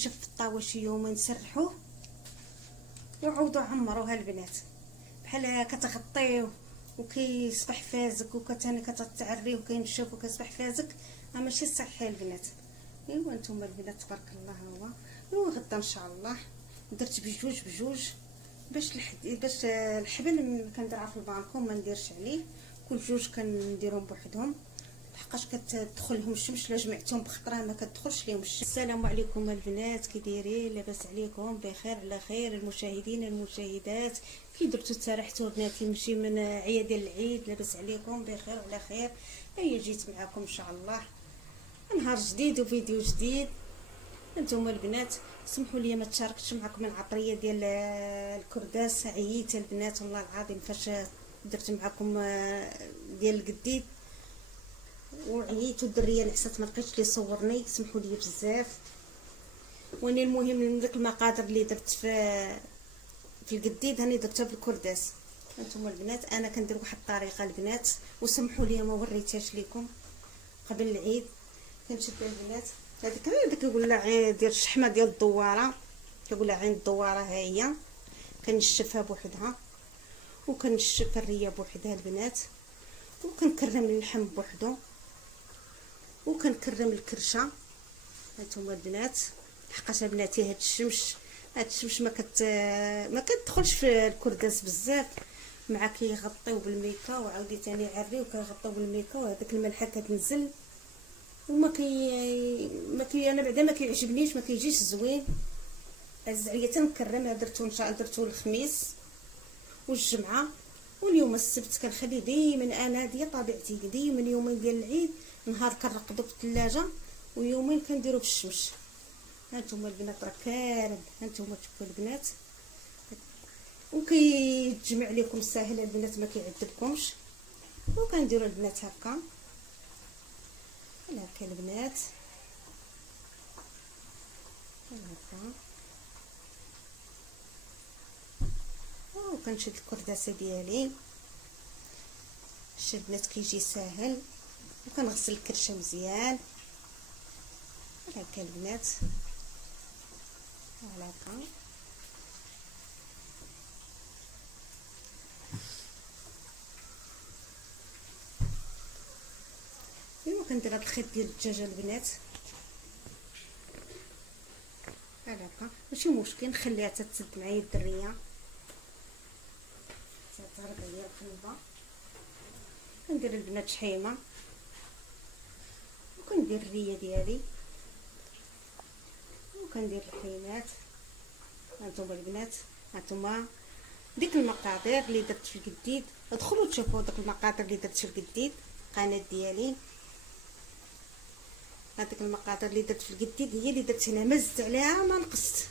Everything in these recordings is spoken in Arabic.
شوف الطاوة شي يومين نسرحوه وعودوا عمروها البنات بحال كتغطيه وكيصبح فازك وكتاني كتعريه وكينشف وكيصبح فازك. ماشي صحي البنات. ايوا نتوما البنات تبارك الله. هو ايوا غدا ان شاء الله درت بجوج باش الحبل كنديرها في البالكون ما نديرش عليه. كل جوج كنديرهم بوحدهم لحقاش كتدخلهم الشمس. لا جمعتهم بخطره ما كتدخلش ليهم الشمس. السلام عليكم البنات، كي دايرين؟ لاباس عليكم؟ بخير على خير. المشاهدين المشاهدات كي درتو تسرحتوا بناتي ماشي من عيا ديال العيد؟ لاباس عليكم؟ بخير على خير. هيا جيت معكم ان شاء الله نهار جديد وفيديو جديد. انتوما البنات سمحوا لي ما تشاركتش معكم العطريه ديال الكرداس. عييت البنات والله العظيم فاش درت معكم ديال الجديد وعييت والدريه العسات ما لقيتش لي صورني. سمحوا لي بزاف. واني المهم من داك المقادير اللي درت في الجديد هاني درتها بالكرداس. انتوما البنات انا كندير واحد الطريقه البنات وسمحوا لي ما وريتهاش لكم قبل العيد. كنشد البنات هذيك كيقول لها عين ديال الشحمه ديال الدواره، كيقول لها عين الدواره ها هي. كنشفها بوحدها وكنشف الريه بوحدها البنات وكنكرم اللحم بوحدو وكنكرم الكرشه. هانتوما البنات لحقاش بناتي هاد الشمس ما كتدخلش في الكرداس بزاف. مع كيغطيو بالميكا وعاودي ثاني عريو كيغطيو بالميكا وهذاك الملحه كتنزل وما كي انا بعدا ما كيعجبنيش، ما كيجيش زوين. عز عليا تنكرم. درتو ان شاء الله درتو الخميس والجمعه واليوم السبت. كنخلي ديما انا هذه طبيعتي ديما يومين ديال العيد نهار كنرقدو في الثلاجه ويومين كنديرو في الشمس. هانتوما البنات راه كارم. هانتوما تشوفوا البنات وكيتجمع لكم ساهل البنات ما كيعذبكمش. وكنديروا البنات هكا هكا البنات هكا. وكنشد الكرداسه ديالي. البنات كيجي ساهل. وكنغسل الكرشه مزيان هكا البنات هكا. ايوا كندير هاد الخيط ديال الدجاجه البنات هكا ماشي مشكل. نخليها تتسد معايا الدريه تتهرب عليا القلبه. كندير البنات شحيمه وكندير الريه ديالي وكندير الحيمات. هانتوما البنات هانتوما ديك المقادير اللي درت في الجديد. ادخلوا تشوفوا ديك المقادير اللي درت في الجديد القناه ديالي. هذيك المقادير اللي درت في الجديد هي اللي درت هنا، ما زدت عليها ما نقصت.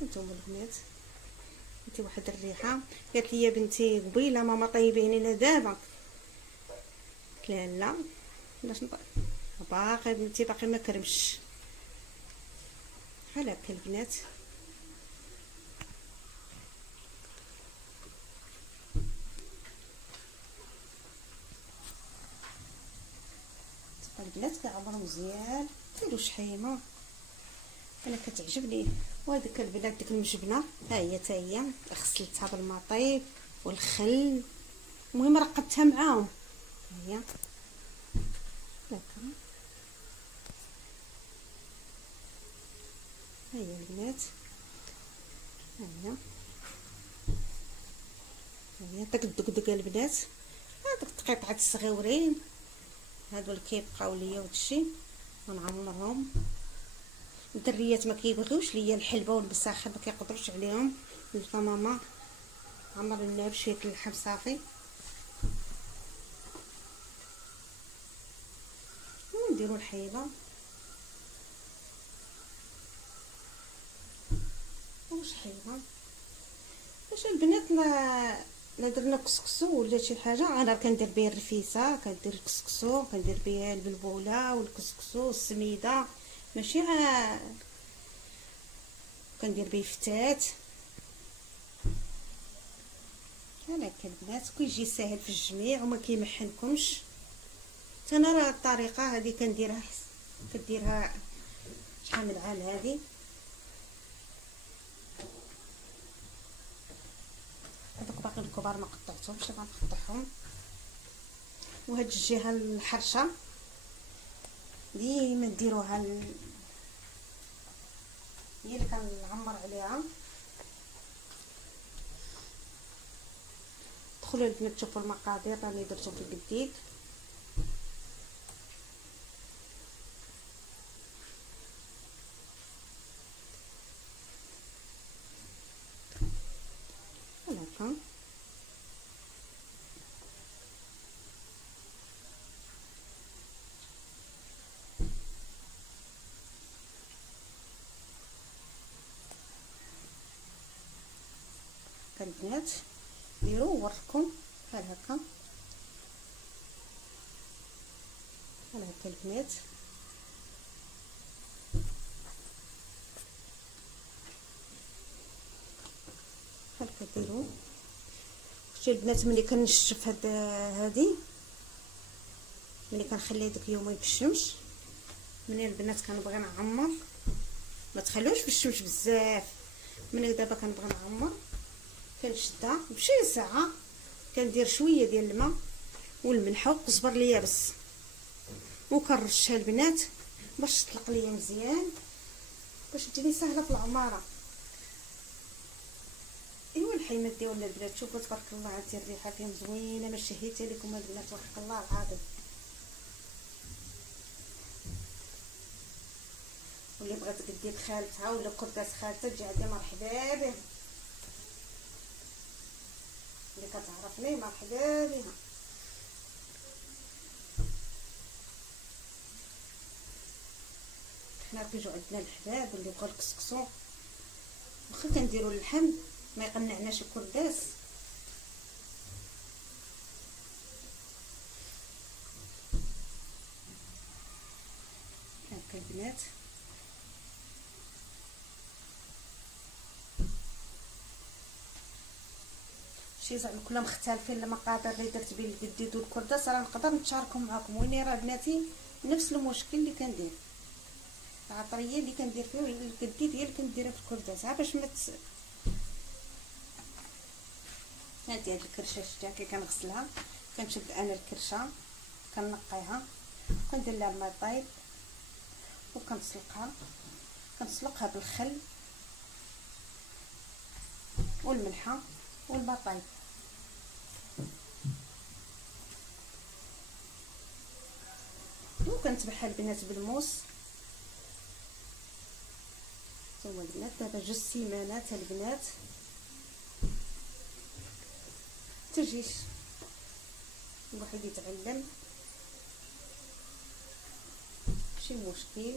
هانتوما البنات انت واحد الريحه. قالت لي يا بنتي قبيله ماما طيبيني لنا دابا. لا لا باش باقي بنتي باقي ما كرمش. بحال هكا البنات. البنات كيعمروا مزيان. ديروا شحيمه انا كتعجبني. وهذيك البنات ديك المجبنه ها هي حتى هي غسلتها بالماء طيب والخل. المهم رقدتها معاهم ها هي هكا. ها هي البنات ها هي داك الدقدقه البنات. هذوك القطعات الصغيورين هادو اللي كيبقاو ليا ودشي ونعمرهم. الدريات ما كيبغيوش ليا الحلبه والبساخه ما كيقدروش عليهم. قلت ماما عمر لنا بشويه اللحم صافي. ونديروا الحيله واش حيله باش البنات لا درنا كسكسو ولا شي حاجه. انا كندير بيه الرفيسه، كندير الكسكسو، كندير بيه البلبوله والكسكسو السميده. ماشي كندير بيه فتات. هكا البنات كيجي ساهل في الجميع وما كيمحنكمش. انا راه الطريقه هذه كنديرها شحال العال هذه. هذوك باقي الكبار ما قطعتهمش، دابا نقطعهم. وهاد الجهه الحرشه ديما نديروها هي اللي كنعمر عليها. دخلوا البنات تشوفوا المقادير راني درتو في الجديد. هكا البنات ديروا وركم بحال هكا. بحال هكا البنات. بحال هكا ديروا. شتي البنات ملي كنشف هادي ملي كنخليها ديك يومين في الشمس، ملي البنات كنبغي نعمر ما تخلوش في الشمس بزاف. ملي دابا كنبغي نعمر كنشدها بشي ساعه، كندير شويه ديال الماء والملح والقزبر اليابس وكنرشها البنات باش تطلق ليا مزيان، باش تجيني سهله في العماره. ايوا الحيمات ديالنا البنات شوفوا تبارك الله، عاد الريحه فيهم زوينه ما شهيتها لكم البنات وحق الله العظيم. واللي بغات تقدي خالتها ولا كرداس خالتها تجي عندي مرحبا بها، اللي كتعرفني مرحبا بها. حنا كيجيو عندنا الحباب اللي بغاو الكسكسو واخا كنديروا اللحم ما يقنعناش الكرداس. هكا البنات شي زعما كلهم مختلفين المقادير اللي درت بين الجديد والكرداس، راه نقدر نتشاركهم معكم. ويني راه بناتي نفس المشكل اللي كندير، العطريه اللي كندير فيه الجديد هي اللي كنديرها في الكرداس. ها باش هانتي هاد الكرشه شتيها كي كنغسلها، كنشد انا الكرشه كنقيها كندير لها الماء طايب كنسلقها بالخل والملحه والماء طايب. وكنتبعها البنات بالموس. هما البنات دابا 2 سيمانات البنات تجيش الواحد يتعلم، ماشي مشكل.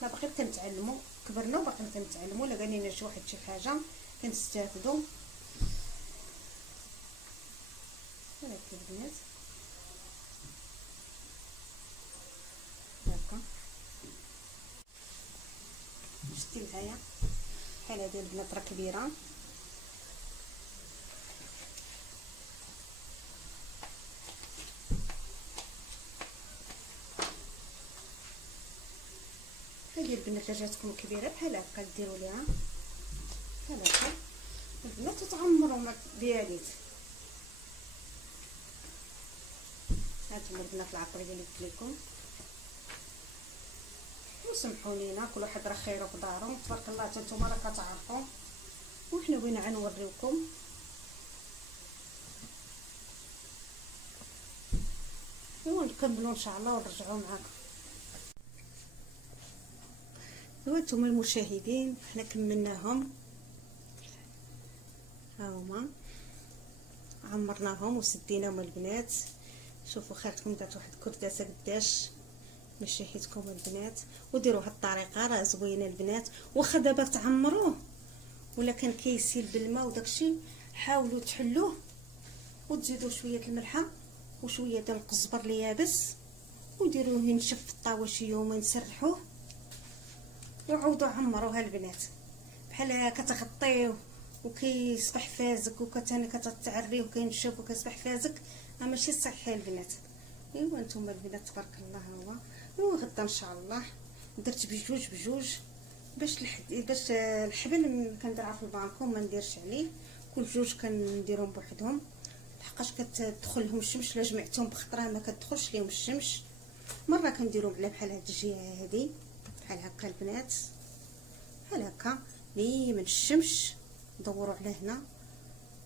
حنا باقي كنتعلموا، كبرنا وباقي كنتعلموا. الا قال لنا شي واحد شي حاجه كنستافدوا. هاكا البنات هاكا شتي معايا بحال هادي البنات راه كبيره. هادي البنات جاتكم كبيره بحال هكا ديروا ليها بحال هكا البنات تعمروا دياليت. هانتوما البنات العطريه اللي قلت لكم. وسمحوا لينا كل واحد راه خيره في دارو تبارك الله. حتى نتوما راه كتعرفوا وحنا بغينا غنوريوكم. ونكملوا ان شاء الله ونرجعوا معاكم. وانتم المشاهدين حنا كملناهم، ها هما عمرناهم وسديناهم البنات. شوفوا خالتكم دارت واحد الكرداسه قداش ماشي حيتكم البنات. وديروا هاد الطريقه راه زوينه البنات. واخا دابا تعمروه ولا كان كيسيل بالماء وداكشي، حاولوا تحلوه وتزيدوا شويه الملحه وشويه ديال القزبر اليابس وديروه ينشف في الطاوه شي يومين، سرحوه وعاودوا عمروها البنات. بحال كتغطيوه وكيصبح فازك وكتاني كتعريه وكينشف وكيصبح فازك، راه ماشي صحي البنات. ايوا نتوما البنات تبارك الله. هو وغدا ان شاء الله درت بجوج بجوج باش الحبل كنديرها في البالكون ما نديرش عليه، كل جوج كنديرهم بوحدهم لحقاش كتدخلهم الشمس. لا جمعتهم بخطره ما كتدخلش ليهم الشمس. مره كنديرهم بحال هاد الجهه هادي بحال هكا البنات، بحال هكا لي من الشمس ندوروا على هنا،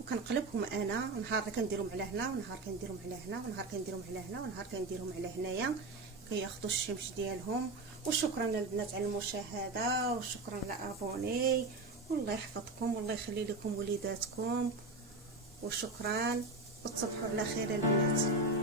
وكنقلبهم انا نهار كنديرهم على هنا ونهار كنديرهم على هنا ونهار كنديرهم على هنا ونهار كنديرهم على هنايا كياخذوا الشمس ديالهم. وشكرا البنات على المشاهده، وشكرا لابوني، والله يحفظكم والله يخلي لكم وليداتكم، وشكرا وتصبحوا على خير البنات.